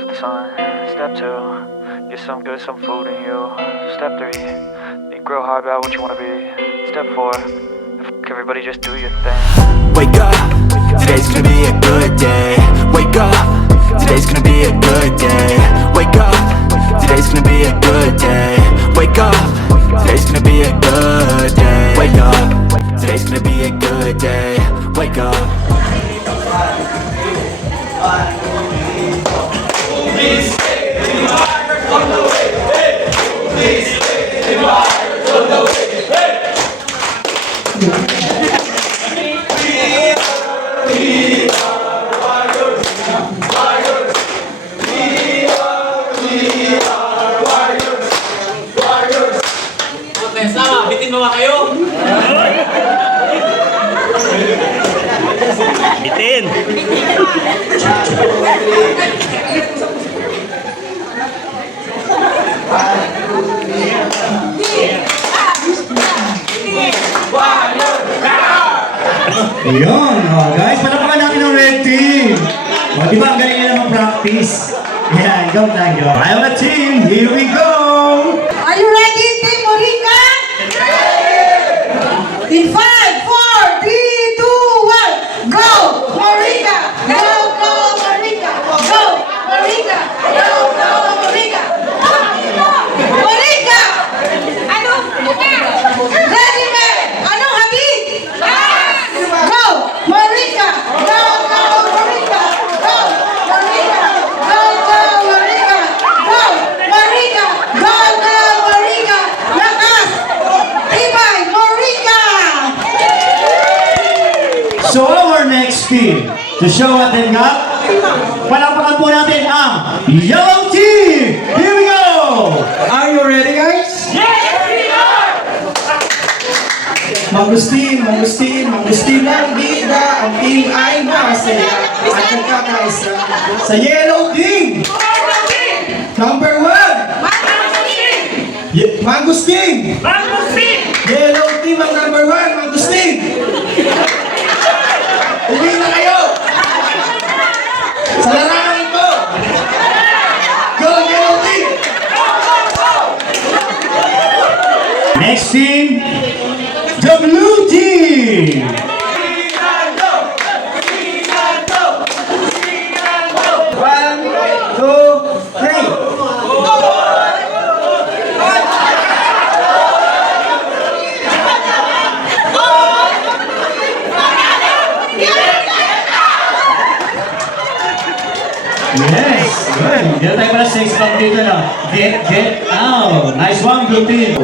rise with the sun. Step 2, get some good, some food in you. Step 3, think real hard about what you wanna be. Step 4, everybody just do your thing. Wake up, today's gonna be a good day. Wake up, today's gonna be a good day. Wake up, today's gonna be a good day. Wake up, today's gonna be a good day. Wake up, today's gonna be a good day. Wake up. Sama, bitin mo ba kayo? Bitin! Ayun, guys, palapakan natin ang red team. Di ba, ang galing nila mag-practice. Yan, go na, go. Tayo na team, here we go! Are you ready, Team Moringa? In 5, 4, 3, 2, 1, go! Moringa! Go, go, Moringa! Go! Moringa! Go, go, Moringa! Moringa! Ano? Ready, man! Ano, Habib? Go! Moringa! Go, go, Moringa! Go! Moringa! Go, go, Moringa! Go! Moringa! Go, go, Moringa! Lakas! Tibay! Moringa! So our next team, to show what they've got, palapakan po natin ang yellow team! Here we go! Are you ready, guys? Yes, we are! Mangustin lang bida, ang team ay masaya at nagkakaisa sa yellow team. Number 1, Mangustin. Yellow team ang number 1, Mangustin. Uwi na kayo. Sa larangan ito. Go yellow team. Next team, the blue team! One, two, three. Yes, good. Dito tayo pala 6 pang dito na. Get out. Nice one, blue team.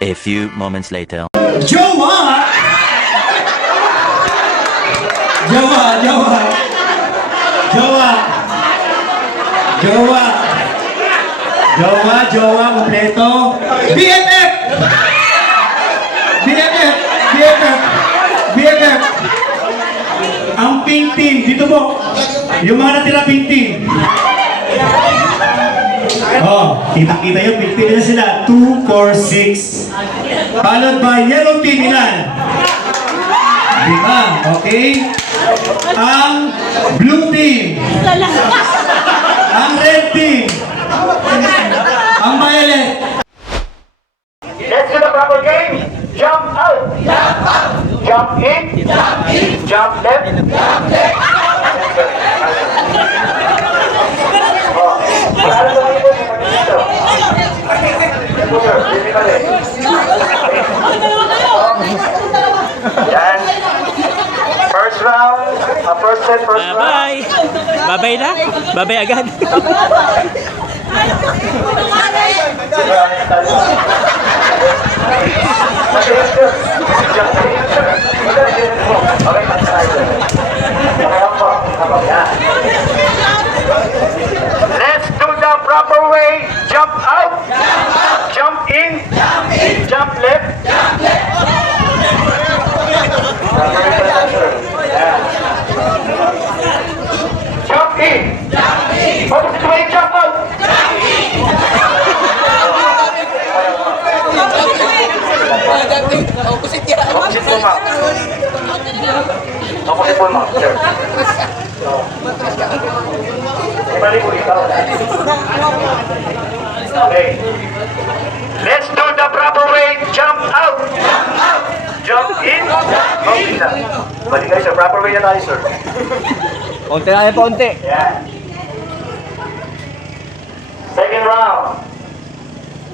A few moments later. Jowa! Jowa, kompleto. BFF! Ang pink team, dito po. Yung mga natira pink team. Oh, kita-kita yung pink team na sila. 2, 4, 6. Followed by yellow team, ilan? 5, okay? Ang blue team. Ang red team. Ang violet. Let's do the proper game. Jump out. Jump in. Babay agad. Let's do the proper way. Jump out. Jump in. Jump left. Jump in. Opposite way, jump out. Opposite po, ma'am. Opposite po, ma'am. Sir. Ibalik po ikaw. Okay. Let's do the proper way. Jump out. Jump in. Okay na. Balik kayo, sir. Proper way na tayo, sir. Konti na po, konti. Yeah. Second round.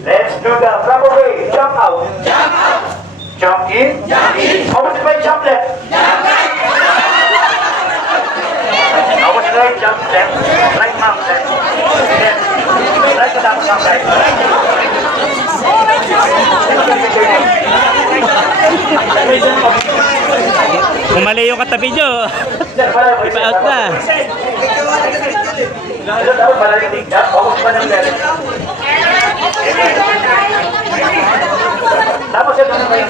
Let's do the proper way. Jump out. Jump out. Jump in. Jump in. Opposite way, jump left. Jump left. Opposite way, jump left. Right, ma'am. Left. Left. Right to that, ma'am. Right. Umali yung katabi nyo. Ipa-out na. Dapat malalig na. Opposite pa ng left. Tapos ito na kayo.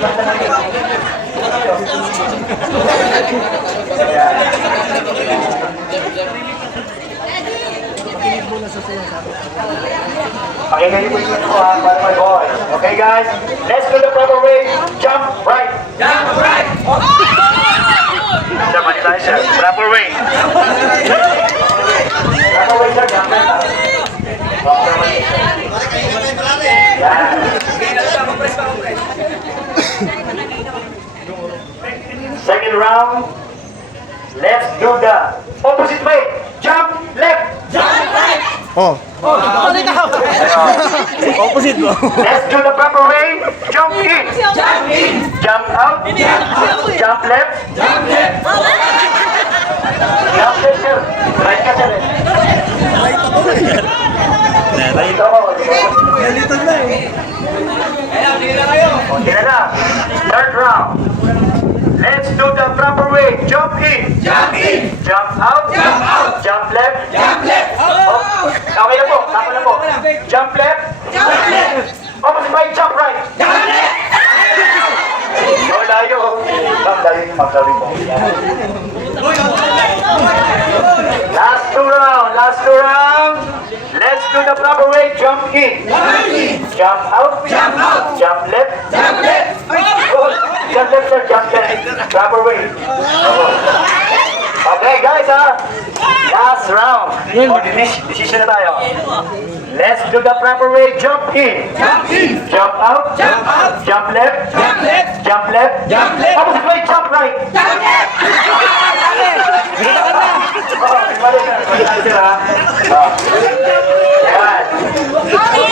Pakinggan niyo po yung ito para my boys. Okay guys, let's do the proper way. Jump right. Jump right. Sama niyo tayo sir. Proper way. Proper way sir. Jump right. Second round. Let's do the opposite way. Jump left. Jump right. Opposite mo. Let's do the proper way. Jump in. Jump in. Jump out. Jump left. Jump left. Jump left, sir. Right ka, sir. Right ako. Nalitod na eh. Okay na. Third round. Let's do the proper way. Jump in. Jump in. Jump out. Jump out. Jump left. Jump left. Oh. Okay na po. Tama na po. Jump left. Jump left. Opposite way. Jump right. Jump left. Oh, layo. Ma'am, layo yung magsabi po. Last two round. Last two round. Let's do the proper way. Jump in. Jump out. Jump out. Jump left. Jump left. Oh, jump left, sir. Jump left. Proper way. Okay, guys, last round. Or decision na tayo. Let's do the proper way. Jump in. Jump in. Jump out. Jump out. Jump left. Jump left. Jump left. Jump left. Opposite way. Jump right. Jump left.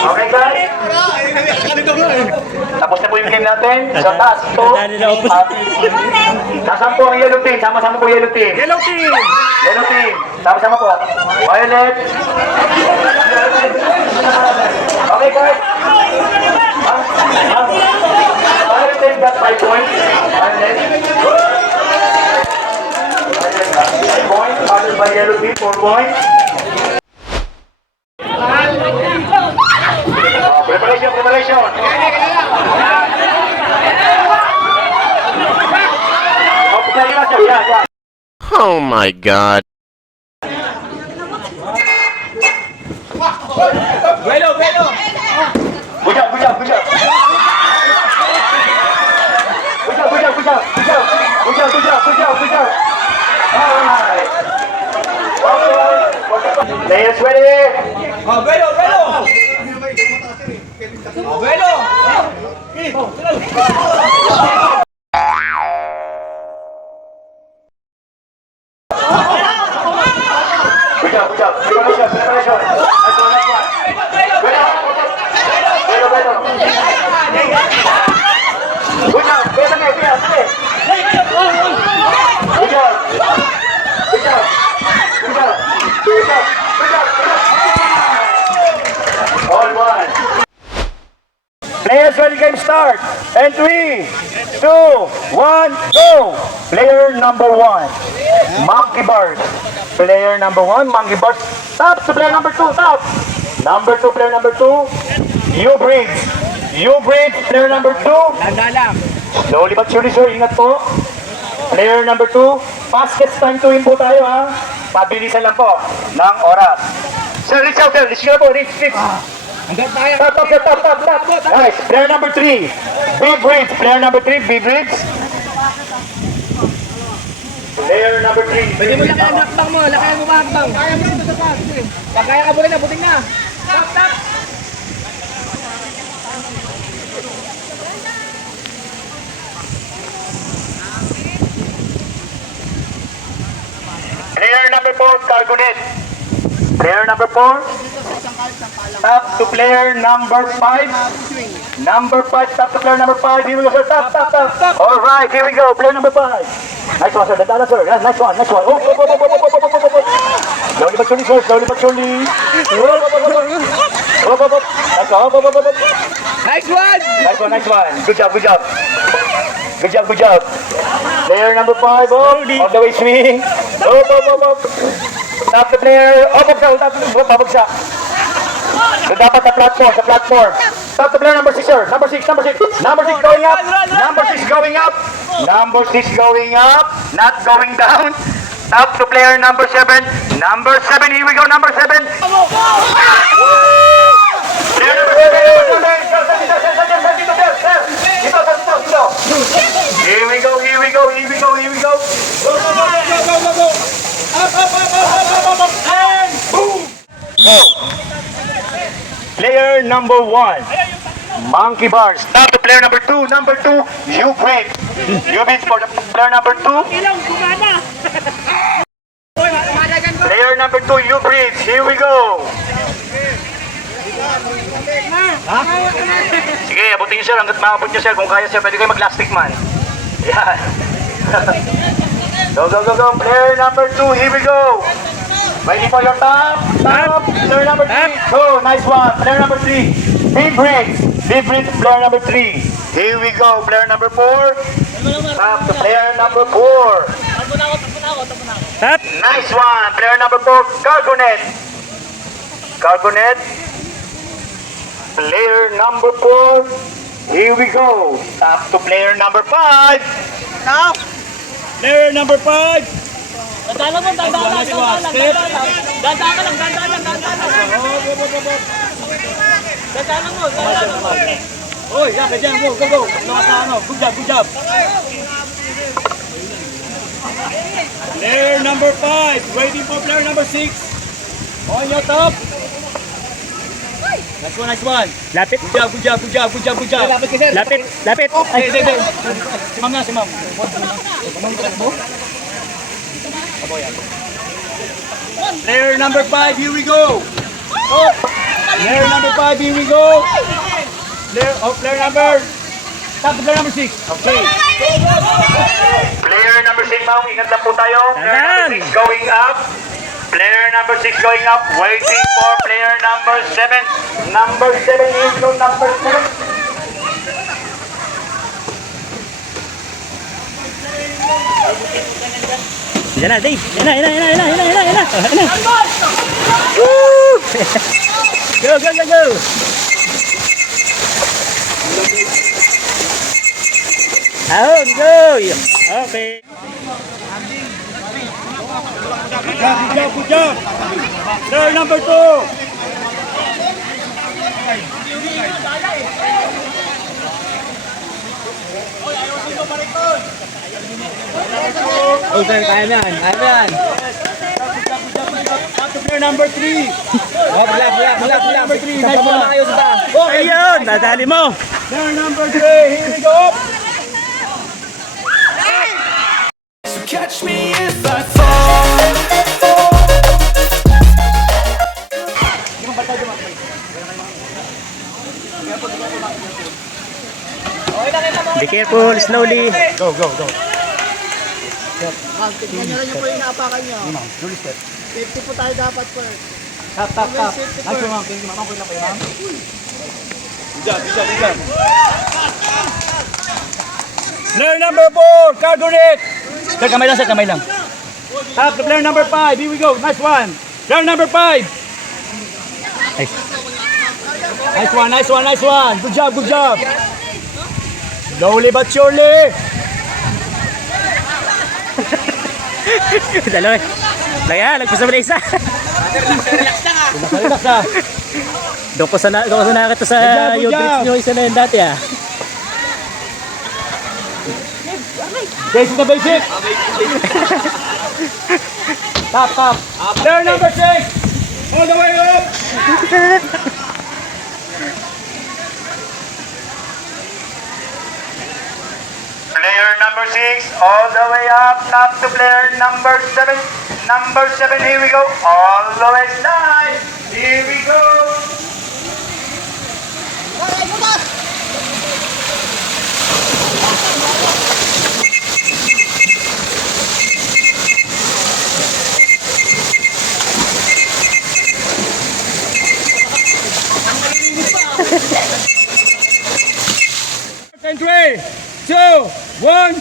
Okay, guys. Tapos na po yung game natin. Sa taas, ito. Nasaan po ang yellow team? Sama-sama po yellow team. Yellow team. Yellow team. Sama-sama po. Violet. Okay, guys. Violet team got 5 points. Violet. 5 points. Followed by yellow team, 4 points. Preparation. Oh my god. Velo! Good job. Alright. Players ready? Velo! Good job. Preparation. Nice one. Velo. Good job. Sige. Good job. players ready, game start. And 3, 2, 1, go. Player number 1, Monkey Bars. Player number 1, Monkey Bars. Stop to player number 2, stop. Number 2, player number 2, U-Bridge. U-Bridge, player number 2. Slowly but surely, sir. Ingat po. Player number 2, fastest time to win po tayo, ha. Pabilisan lang po ng oras. Sir, reach out there. Reach out po. Reach. Stop. Nice. Player number 3, B-Bridge. Player number 3, B-Bridge. Player number 3. Pwede mo lakayan ang hakbang mo. Lakayan mo ba hakbang? Kaya mo dito sa pag. Pag kaya ka mo rin, buting na. Stop. Player number 4, Carbonet. Player number 4. Stop to player number 5. Number 5, stop to player number 5. Here we go, sir. Stop. All right, here we go. Player number 5. Nice one, sir. Dadala, sir. Yeah, nice one. Oh. Slowly but surely, sir. Slowly but surely. Nice one! Nice one. Good job. Player number 5, all the way swing. Stop the player. Babagsak. So dapat sa platform. Stop the player number 6, sir. Number 6 going up. Number 6 going up, not going down. Stop to player number 7. Number 7, here we go, number 7. Player number 7. Here we go. Go. Up. And boom. Go. Player number 1, Monkey Bars. Stop to player number 2. Number 2, U-Bridge. U-Bridge for the player number 2. Player number 2, U-Bridge. Here we go. Sige, abutin niyo, sir. Hanggat maabot niyo, sir. Kung kaya, sir, pwede kayo mag-lastic man. Yan. Go. Player number 2, here we go. Ready for your top. Player number 3. Go. Nice one. Player number 3. B-Bridge, player number 3. Here we go. Player number 4. Stop to player number 4. Stop. Nice one. Player number 4. Carbonet. Player number 4. Here we go. Stop to player number 5. Stop. Player number 5. Dadaan lang. Oy, yeah, dyan, go. Good job. Player number 5. Waiting for player number 6. On your top. Nice one. Lapit. Good job. Lapit ka, sir. Lapit. Ay, Si ma'am. Player number 5, here we go. Player number 5, here we go. Player number. Stop to player number 6. Okay. Player number 6, ma'am. Ingat lang po tayo. Player number 6 going up. Player number 6 going up. Waiting for player number 7. Number 7, here we go. Number 7. Yan na, Dave. Yan na. Woo! Go. Go. Okay. Good job. Player number 2. Oh, sir, kaya mo yan. Player number 3. Black. Number 3. Nice one. Ayos sa taas. Ayun, dadali mo. Player number 3. Here we go. So catch me if I fall. Be careful, slowly. Go. Tignan nyo lang yung po yung naapakan nyo. 50 po tayo dapat po. Tap. Nice one, ma'am. Thank you, ma'am. Okay lang kayo, ma'am. Player number 4, Cardonet. Sir, kamay lang, sir, kamay lang. Top to player number 5. Here we go. Nice one. Player number 5. Nice. Nice one, nice one, nice one. Good job, good job. Slowly but surely. Dalawa. Lagyan, lagpasan mo na isa. Relax ha. Doon ko sana nakita sa Yodrix nyo isa na yun dati ah. Basic na basic. Top. Player number 6. All the way up. Player number 6, all the way up, top to player number 7. Number 7, here we go. All the way slide. Here we go. And 3, 2, 1.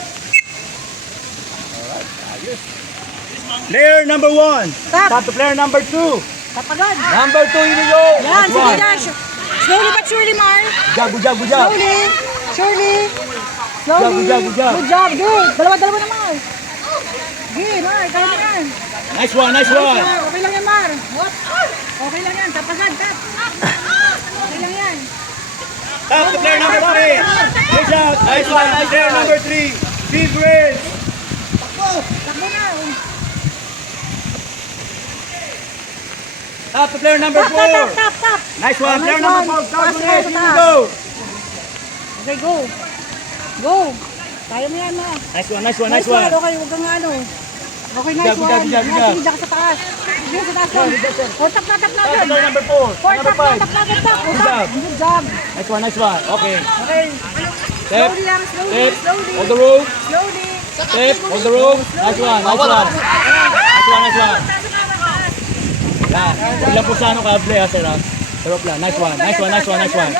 Player number 1. Top to player number 2. Tapagad. Number 2, here we go. Yan, Nice sige one. Dash. Slowly but surely, Mar. Good job, good job. Slowly. Surely. Slowly. Good job, good job. Good job. Good. Dalawa naman. Good, Mar. Kaya mo yan. Nice one, nice one. Okay lang yan, Mar. Okay lang yan. Tapagad, tap. Okay lang yan. Top to player number 3. Good job. Nice one. Player number 3. Steve Red. Takbo na. Top to player number 4. Tap. Nice one. Player Nice number one. 4. Top to Nice player. one. Here we go. Okay, go. Go. Kaya mo yan, Ma. Nice one, nice one, nice one. Okay, huwag kang ano. Okay, nice Good job, one. good job, good job. Sige, dyan ka sa taas. Sige, sa taas lang. O, tap na Top to agad. player number 4. Four, Number tap 5. na. O, Good tap. job. Good job. Nice one, nice one. Okay. Okay. Step. Slowly lang, slowly, Step. slowly. On the rope. Slowly. Step. On the rope. Nice one, nice one. Nice one, nice one. Yan. Ilan po sa ano kable ha, sir ha? Pero plan. Nice one, nice one, nice one, nice one.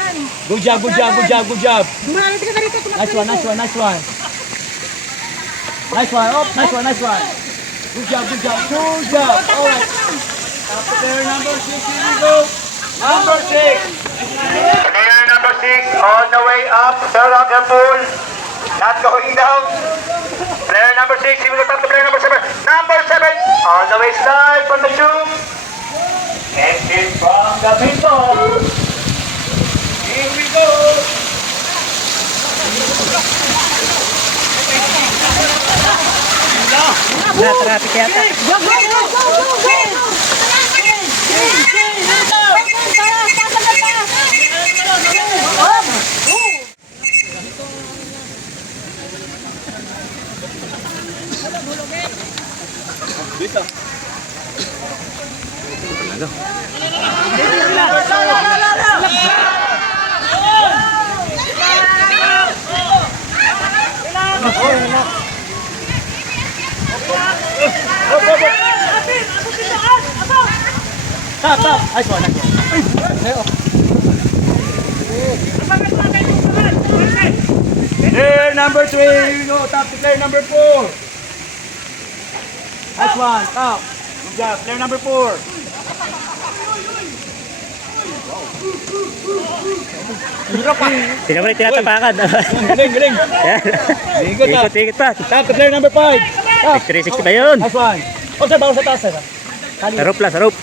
Good job, good job, good job, good job. Dumali ka na rito. Nice one, nice one, nice one. Nice one, oh, nice one, nice one. Good job, good job, good job. Alright. Top to player number 6, here we go. Number 6. Player number 6, all the way up. Sir Rocker Pool. Not going down. Player number 6, here we go. Top to player number 7. Number 7, all the way slide from the tube. Exit from the pinball. Here we go. Na-traffic yata. Go, go, go, go, go, go. Top. Nice one, nice one. Player number 3, here we go. Top to player number 4. Nice one, top. Good job. Player number 4. Tingnan mo rin tinatapakan. Galing. Ikot pa. Top to player number 5. Top. 360 ba yun? Nice one. Oh, sir, bawal sa taas, sir. Sarap lang, sarap.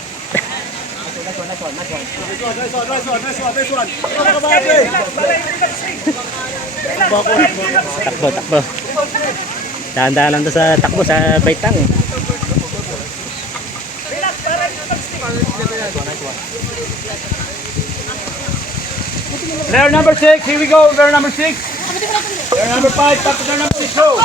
Takbo. Dahan-dahan lang doon sa takbo, sa baitang. Player number 6, here we go. Player number 6. Player number 5, top to player number 6. Go.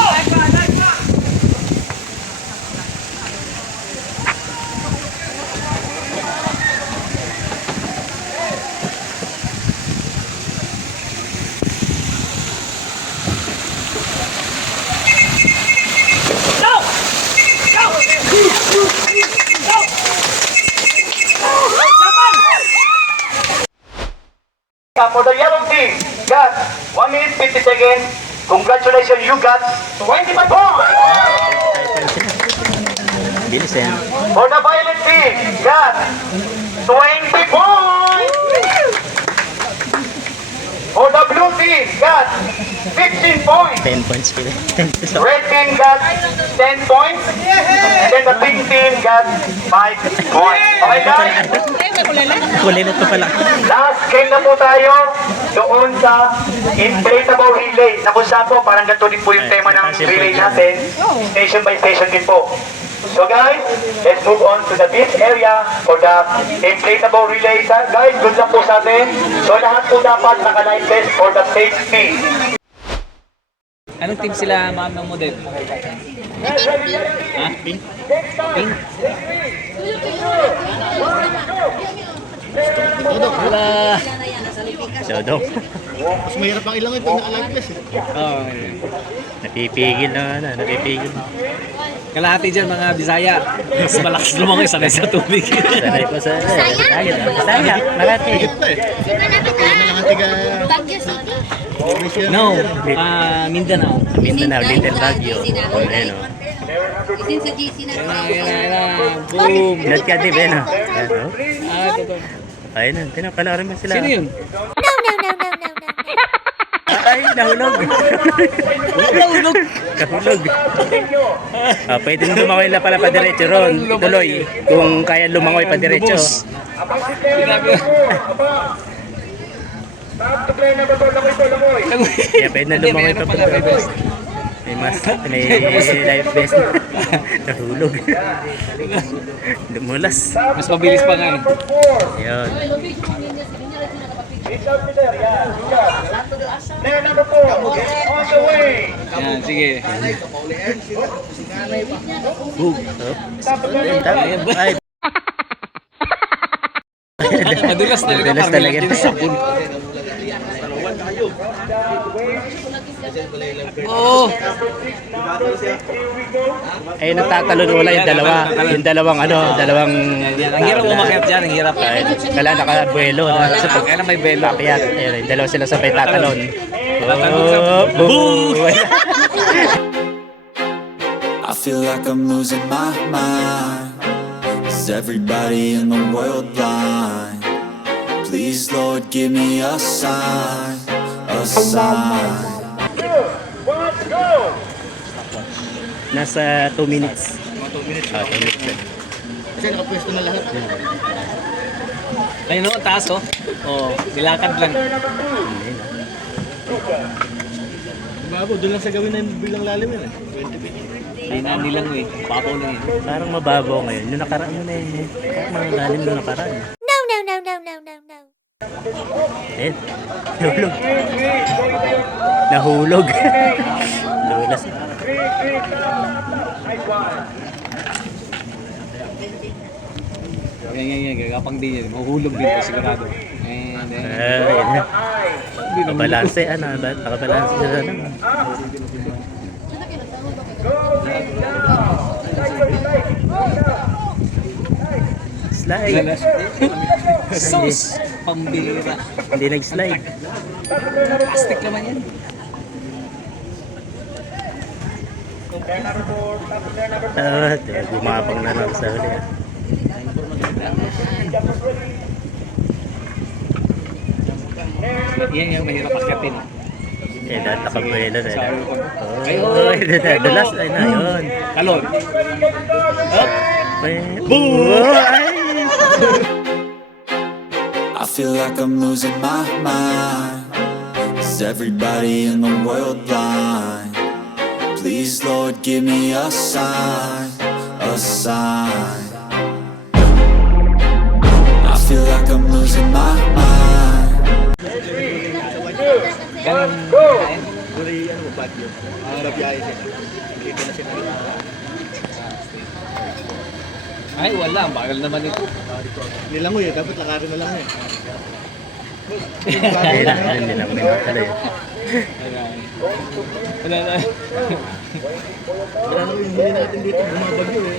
For the yellow Team got 1 minute 50 seconds. Congratulations, you got 25 points. Bilis yan. For the Violet Team got 20 points. For the Blue Team got 15 points. 10 points pila. Red Team got 10 points. And then the Pink Team got 5 points. Okay guys? Kulilit ko pala. Last game na po tayo doon sa inflatable relay na kung saan po parang ganito din po yung tema ng relay natin. Station by station din po. So guys, let's move on to the beach area for the inflatable relay. Guys, good luck po sa atin. So lahat po dapat naka-license for the safety. Anong team sila, ma'am, ng model? Ha? Pink? Pink? Wala. Dodo. Mas mahirap ang ilang ito naka-lifeless eh. Oh, Napipigil na, napipigil. kalahati dyan mga Bisaya. Mas malakas lumangoy sanay sa tubig. Sanay po sa dagat. Bisaya, malaki. Higit pa eh. Ano lang ang tiga... No, Mindanao. Mindanao, Little Baguio. Ano? Isin sa GC na. Boom. Inat ka din, ano? Totoo. Ayun na, pinapalarin mo sila. Sino yun? Ay, nahulog. Nahulog. Nahulog. Pwede nung lumangoy na pala pa diretso ron. Tuloy. Kung kaya lumangoy pa diretso. Kaya pwede na lumangoy pa diretso. May life vest. Nahulog. Lumulas. Mas mabilis pa nga eh. Yun. On the way. Yan, sige. Ay, Madulas talaga. Madulas Parang talaga. nilagyan ng sabon. Oo. ay nagtatalon wala yung dalawa. Yung dalawang Ang hirap umakyat dyan, ang hirap. kala nakabuelo na sa pag Kailan may belo. pakyat. Ayun, yung dalawa sila sabay tatalon. Tatalon sa Boom! I feel like I'm losing my mind. Is everybody in the world blind? Please, Lord, give me a sign, a sign. Nasa 2 minutes. 2 minutes. 2 minutes. Kasi nakapwesto na lahat. Ayun o, taas o. Oh, nilakad lang. Bago, doon lang sa gawin na bilang lalim yun eh. 20 feet. Hinani lang eh. Papaw lang eh. Parang mababaw ngayon. Yung nakaraan yun eh. Parang mga lalim yung nakaraan. No. Eh, nahulog. Nahulog. Lulas. Yan. Gagapang din yan. Mahuhulog din po sigurado. And then, Ayun na. Nakabalanse, ano? Nakabalanse sila naman. Slide. sus! Pambira. Hindi nag-slide. Plastic naman yan. Gumapang na lang sa huli. Yan yung mahirap akyatin. Eh, dahil nakabuelo na. Ayun. The last, ay na, yun. Kalon. Up. I feel like I'm losing my mind. Is everybody in the world blind? Please, Lord, give me a sign, a sign. I feel like I'm losing my mind. Ay, wala. Ang bagal naman ito. Nilangoy eh, dapat lakarin na lang eh. Hindi na may nakalay. Wala na. Wala naman yung huli natin dito, bumabagyo eh.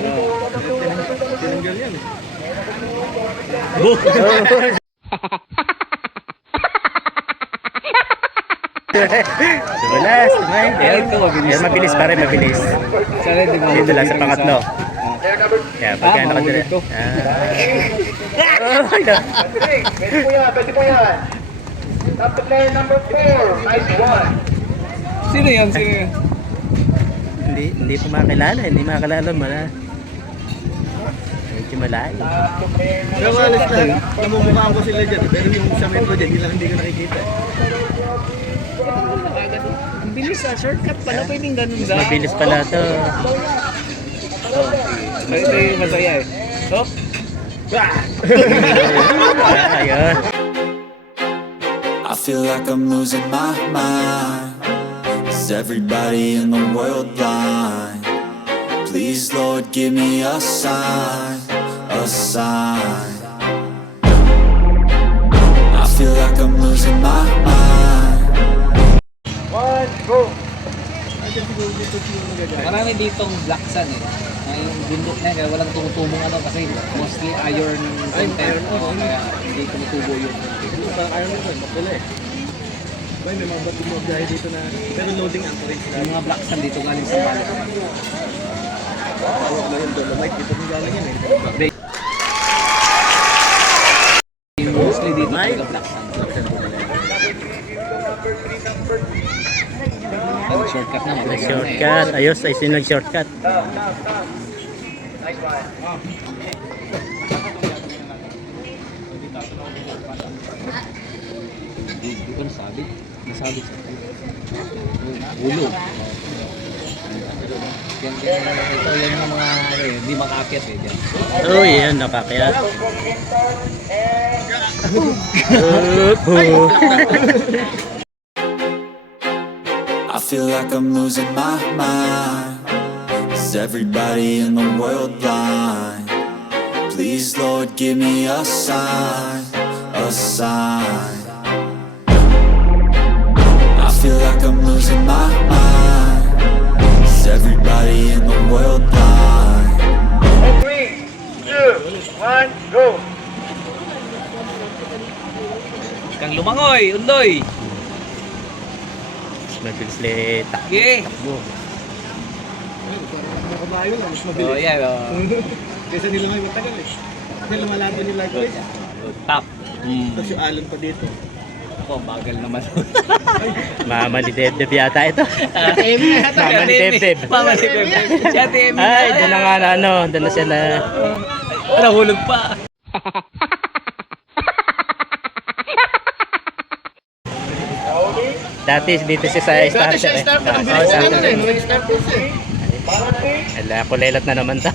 Tinanggal yan eh. Dumalas, tumay. Pero mabilis pa rin, mabilis. Dito lang sa pangatlo. Kaya pagka nakadala. Ay, na. Pwede po yan, pwede po yan. Top player number 4, nice one. Sino yan? Sino yan? Hindi po makakilala mo na. Medyo malayo. Pero alis na, namumukhaan ko sila dyan. Pero yung sa metro dyan, hindi ko nakikita. Ang bilis shortcut pala, pwedeng ganun daw. Mabilis pala to. Ito yung masaya eh. Oh? Ayun. I feel like I'm losing my mind. Is everybody in the world blind? Please, Lord, give me a sign, a sign. I feel like I'm losing my mind. One, go. Marami ditong black sun eh. Yung bundok na yan, walang tumutubong ano kasi mostly iron content. Kaya hindi tumutubo yung Parang iron man, mapula eh. May mga batong dahil dito na, pero loading anchorage na. yung mga black sun dito galing sa Balos. Tawag na yung dolomite, dito yung galing yan eh. Yung mostly dito talaga black sun. Yung shortcut na. Shortcut. Ayos, ay sino nag-shortcut. Nice one. Hindi ko nasabit. Nasabit sa ulo. Ito yan yung mga hindi makaakyat eh. Dyan. Oh, yan, nakakayat. I feel like I'm losing my mind. Is everybody in the world blind? Please, Lord, give me a sign, a sign. I feel like I'm losing my mind. Is everybody in the world blind? 3, 2, 1, go. Kang lumangoy, undoy. Mabilis leta. Okay. Nakabayo lang, mas Oh, mabilis. yeah. Kaysa nila ngayon matagal eh. Kasi lumalado nila anchorage. Top. Tapos yung alon pa dito. Ako, bagal naman. Mama ni Debdeb yata ito. Mama ni Debdeb. Mama ni Debdeb. Si Ate Emmy. Ay, doon na nga na ano. Doon na sila. Nahulog pa. Dati dito siya sa starter eh. Oo, starter. Ala, kulelat na naman ta.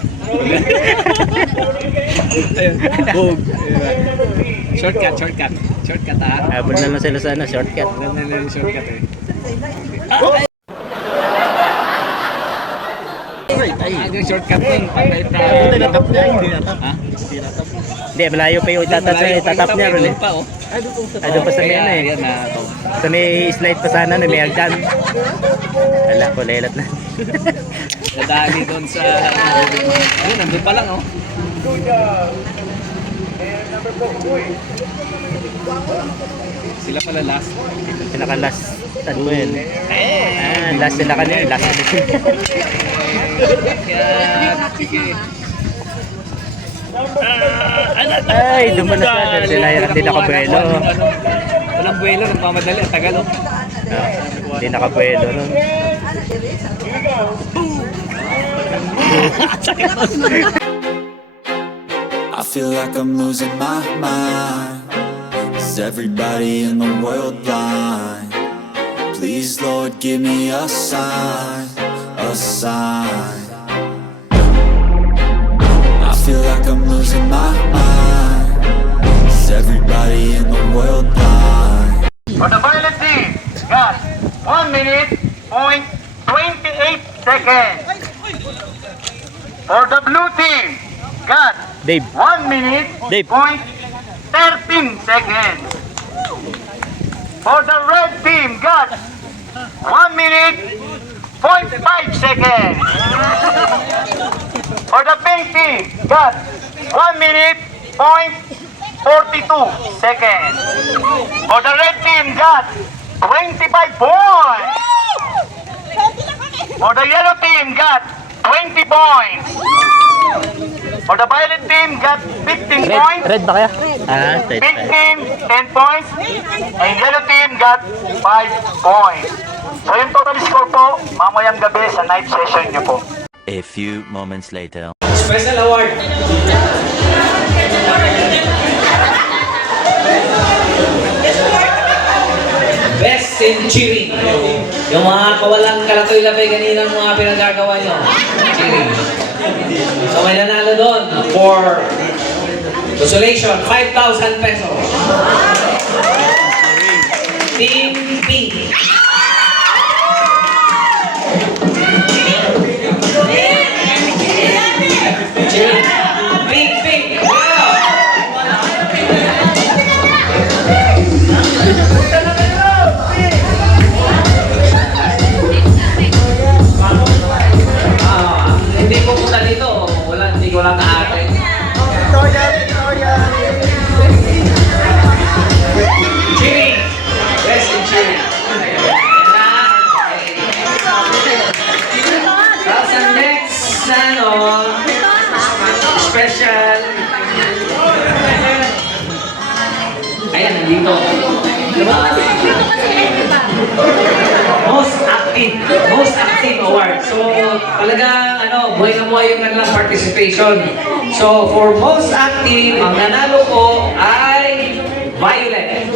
Shortcut. Shortcut ah. Habol na lang sila sa ano, shortcut. Ganun na yung shortcut eh. Yung shortcut nun. Tinatap niya, hindi natap. Ha? Hindi, malayo pa yung itatap niya ron eh. Pa, oh. Ay, doon pa sa may ano eh. Yan na to. Sa may slide pa sana na may hagdan. Ala, kulelat na. Nadali doon sa... Ayun, nandun pa lang oh. Sila pala last. Pinaka-last. Tan mo yun. Last sila kanina. Last sila. Sige. Ay, dumalas na. Sila yung hindi nakabuelo. Walang buwelo, nagmamadali. Ang tagal oh. Hindi nakabuelo ron. I feel like I'm losing my mind. Is everybody in the world blind? Please, Lord, give me a sign, a sign. I feel like I'm losing my mind. Is everybody in the world blind? For the violet team, got 1 minute, point 28 seconds. For the blue team, got Dave. 1 minute, Dave. point 13 seconds. For the red team, got 1 minute, point 5 seconds. For the pink team, got 1 minute, point 42 seconds. For the red team, got 25 points. For the yellow team got 20 points. For the violet team got 15 points. Red ba kaya? Ah, red. Pink team 10 points. And yellow team got 5 points. So yung total score po, mamayang gabi sa night session nyo po. A few moments later. Special award. Best in cheering. Yung mga kawalang kalatoy-labay kaninang mga pinagagawa nyo. Cheering. So may nanalo doon for consolation, 5,000 pesos. Team Pink. Cheering. Pink, pink. Hindi ko punta dito. Hindi ko lang na-ate. Cheering. Best in cheering. Tapos ang next special. Ayan, nandito. Most active award. So, talagang buhay na buhay yung kanilang participation. So, for most active, ang nanalo po ay Violet.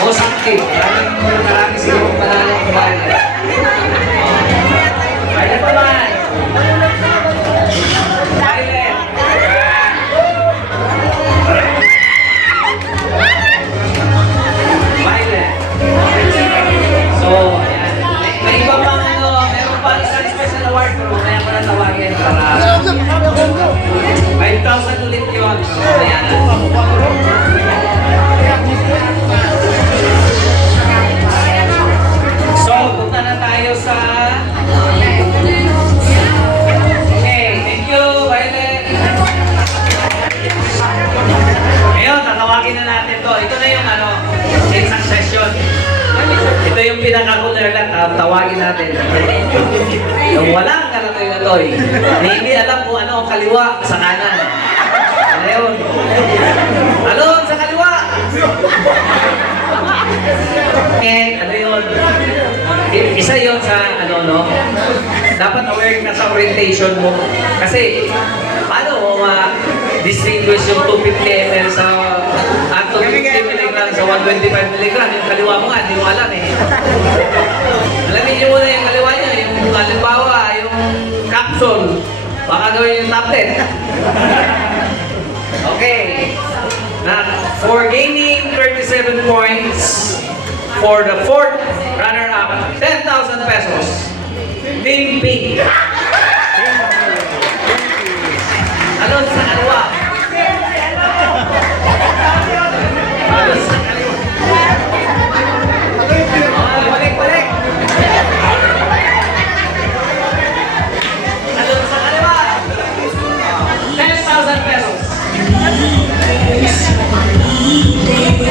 Most active. Marami siguro panalo ng Violet. Violet pa man. Violet. Violet. So, ayan. May iba pang meron pa isang special award pero mamaya ko na tawagin para 5,000 ulit yun. Ayan. So, punta na tayo sa... Okay, thank you, Violet. Ngayon, tatawagin na natin to. Ito na yung in succession. Ito yung pinaka-cooler lang, tawagin natin. Yung walang karatoy-natoy, hindi alam kung ano ang kaliwa sa kanan. Ano yun? Ano sa kaliwa? Ano yun? Isa yun sa dapat aware ka sa orientation mo. Kasi, paano mo ma-distinguish yung 250 ml sa 250 mg sa 125 mg? Yung kaliwa mo nga, hindi mo alam eh. Alamin nyo muna yung kaliwa nyo. Yung halimbawa, yung capsule. Baka gawin yung tablet. Okay. For gaining 37 points, for the fourth runner-up, 10,000 pesos. Team Pink. Ano sa kaliwa? Ano sa kaliwa? Balik. Ano sa kaliwa? 10,000 pesos.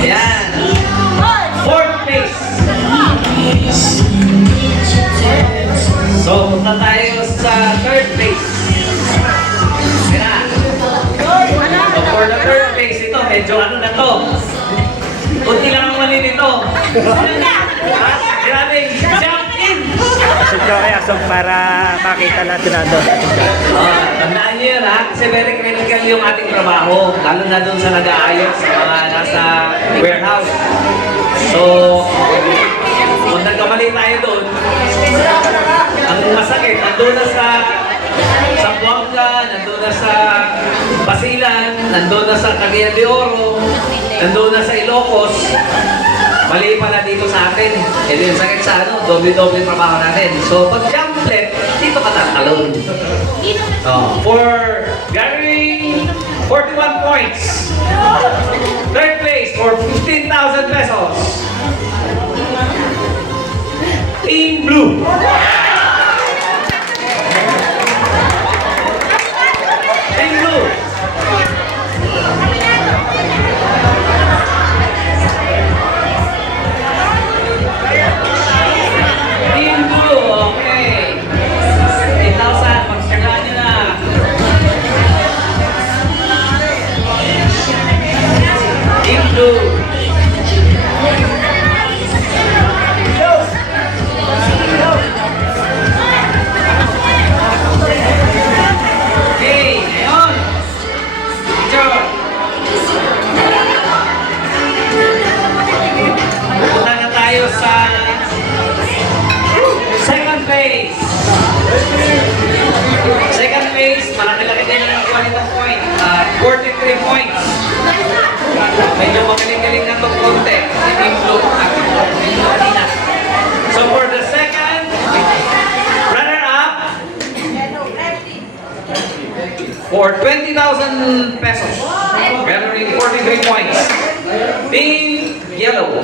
Ayan. Fourth place. So, punta tayo sa third place. Sira. So, for the third place, ito, medyo na to. Kunti lang ang mali nito. Grabe, jump in! So, kaya para makita natin na doon. Tandaan nyo yun kasi very critical yung ating trabaho. Lalo na doon sa nag-aayos, sa mga nasa warehouse. So, kung nagkamali tayo doon, ang masakit, nandun na sa Buanga, nandun na sa Basilan, nandun na sa Cagayan de Oro, nandun na sa Ilocos, mali pala dito sa atin. E din sakit sa doble-doble trabaho natin. So, pag jumplet, dito ka tatalon. For Gary, 41 points. Third place for 15,000 pesos. Team Blue. Team Blue. 20,000 pesos. Gathering 43 points. Team Yellow.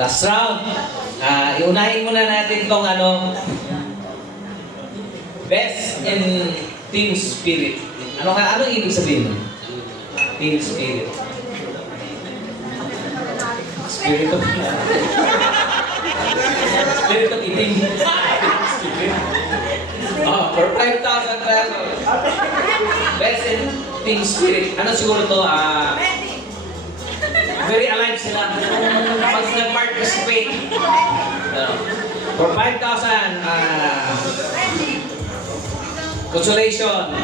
Last round. Iunahin muna natin tong best in team spirit. Ano ibig sabihin nun? Team spirit. Spirit of Spirit of eating. For 5,000 pesos. Best in team spirit. Ano siguro to? Very alive sila. Pag nag-participate. For 5,000, consolation.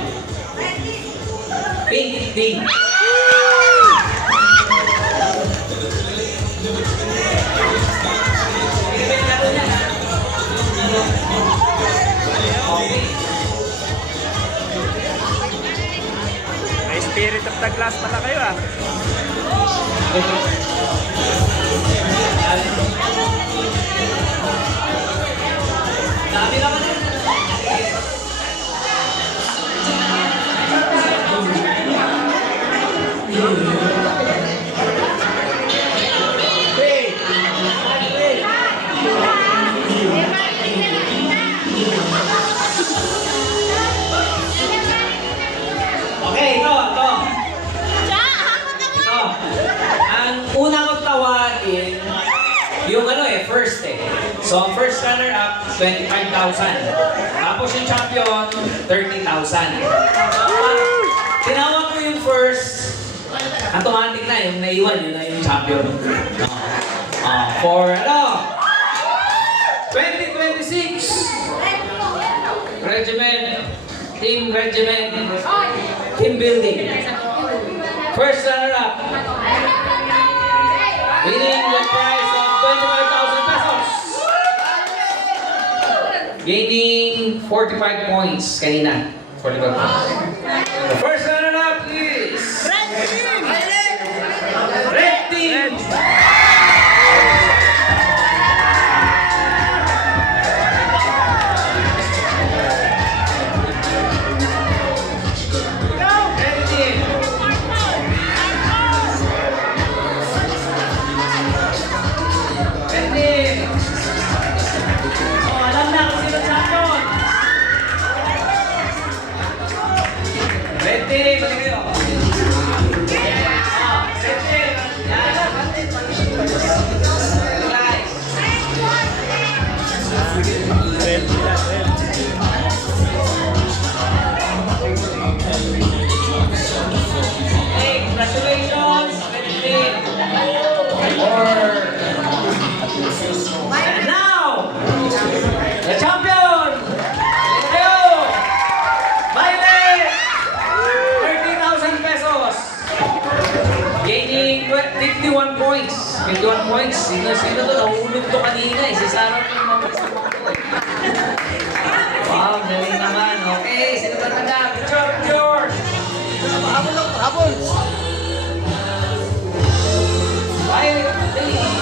Pink. May spirit of the glass pala kayo ah. Dami naman yun. Okay, ito. Ang una kong tawagin, yung first So, ang first runner-up, 25,000. Tapos yung champion, 30,000. Tinawag ko yung first, automatic na yung naiwan, yun na yung champion. For 2026 Team building. First runner-up, winning the prize of 25,000 pesos. Gaining 45 points kanina. 45 points. The first runner-up is Red Team. Gaining 51 points. 51 points. Sino to? Nahulog to kanina eh. Si Sarah yung mga wow, galing naman. Okay, sino ba tanda? Good job, George! Habol! Bye!